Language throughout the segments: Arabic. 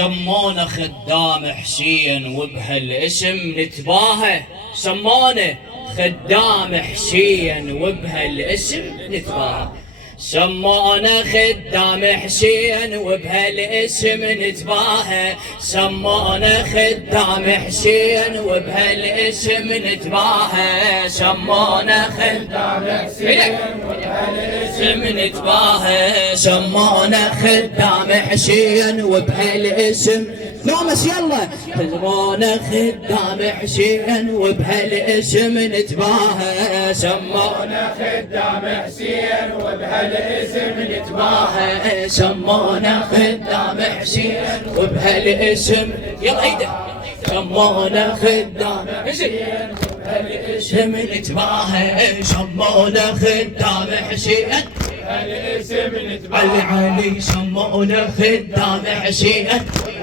سمونا خدام حسين وبهالاسم نتباهى. سمونا خدام حسين وبهالاسم نتباهى. سمونا خدام حسين وبهالاسم نتباهى. سمونا خدام حسين وبهالاسم نتباهى. سمونا خدام حسين وبهالاسم نتباهى. سمونا خدام حسين وبهالاسم نومس يلا. سمونا خدام حسين وبهالاسم نتباهى. سمونا خدام حسين وبهالاسم نتباهى. سمونا خدام حسين وبهالاسم يلا ايده. سمونا خدام حسين وبهالاسم نتباهى. سمونا خدام حسين الاسم نتباهى. علي سمونا خدام حسين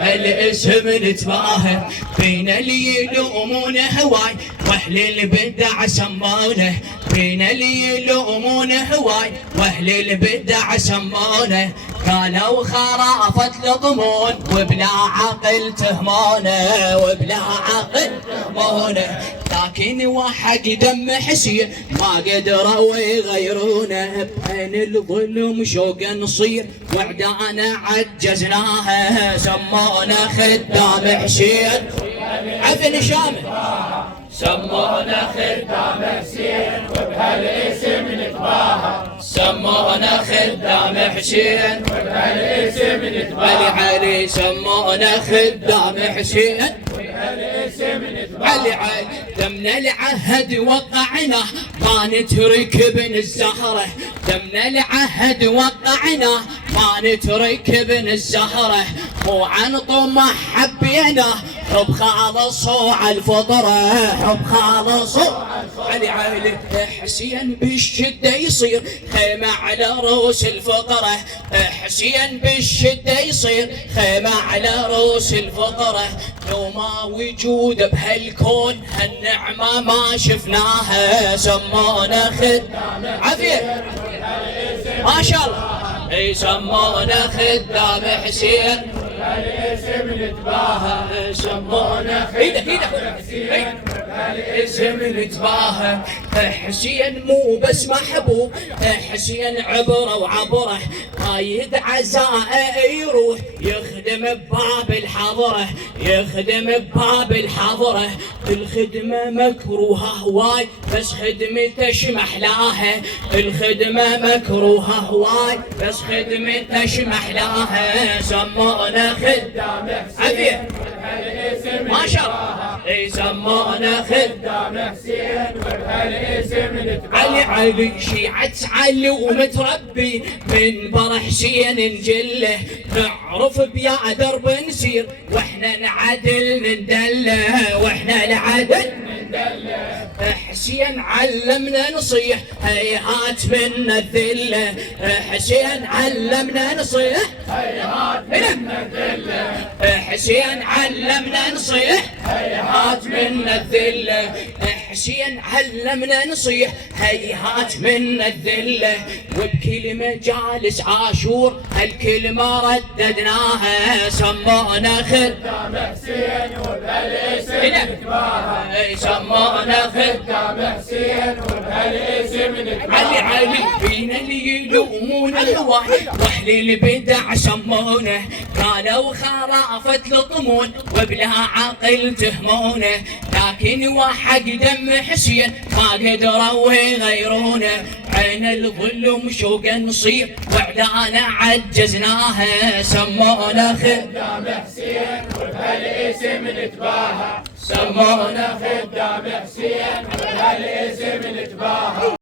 الاسم نتباهى. بين اللي يلومون هواي واهل البدع سمونه. بين اللي يلومون هواي واهل البدع سمونه. قالوا خرافة الضمون وبلا عقل تهمونه. وبلا عقل تهمونه. لكن وحق دم حسين ما قدروا يغيرونه. بين الظلم شوق نصير وعدانا عجزناها. سمونا خدام حسين عفن شامل. سمونا خدام حسين وبهالاسم نتباهى. سمونا خدام حسين وبهالاسم نتباهى. علي سمونا خدام حسين وبهالاسم نتباهى. علي دمنا العهد وقعنا ما نترك ابن الزهرة. دمنا العهد وقعنا ما نترك ابن الزهرة. مو عن طمع حبينا حب خالص على الفطرة. حب خالص علي علي. حسين بالشدة يصير خيمة على رؤوس الفقرة. حسين بالشدة يصير خيمة على رؤوس الفقرة. لو ما وجود بهالكون هالنعمة ما شفناها. سمونا خدام عافية ما شاء الله. اي سمونا خدام حسين الاسم نتباهى. سمونا خدام حسين الاسم نتباهى. حسين مو بس محبوب حسين عبره وعبره. قايد عزاء يروح يخدم بباب الحضره. يخدم بباب الحضره. الخدمه مكروهه هواي بس خدمته شمحلاها. الخدمه مكروهه هواي بس خدمته شمحلاها. سمونا خدام حسين ما شاء الله. سمونا خدام حسين وبهالاسم نتباهى. علي شيعة علي ومتربي من بر حسين نجله. نعرف بيا درب نسير واحنا نعدل ندله. واحنا نعدل ندله. حسين علمنا نصيح هيهات منا الذله. حسين علمنا نصيح هيهات منا الذله. حسين علمنا نصيح هيهات منا الذله. حسين علمنا نصيح هيهات منا الذله. وبكل مجالس عاشور هالكلمه رددناها. سمونا خدام حسين وبهالاسم نتباهى. سمونا خدام حسين وبهالاسم نتباهى. علي فينا اللي يلومون الهواي واهل البدع سمونه. قالوا خرافة الطمون وبلا عقل تهمونه. لكن وحق دم حسين ما قدروا يغيرونه. عين الظلم شوق نصير وعدانا عجزناها. سمونا خدام حسين وبهالاسم نتباهى. سمونا خدام حسين وبهالاسم نتباهى.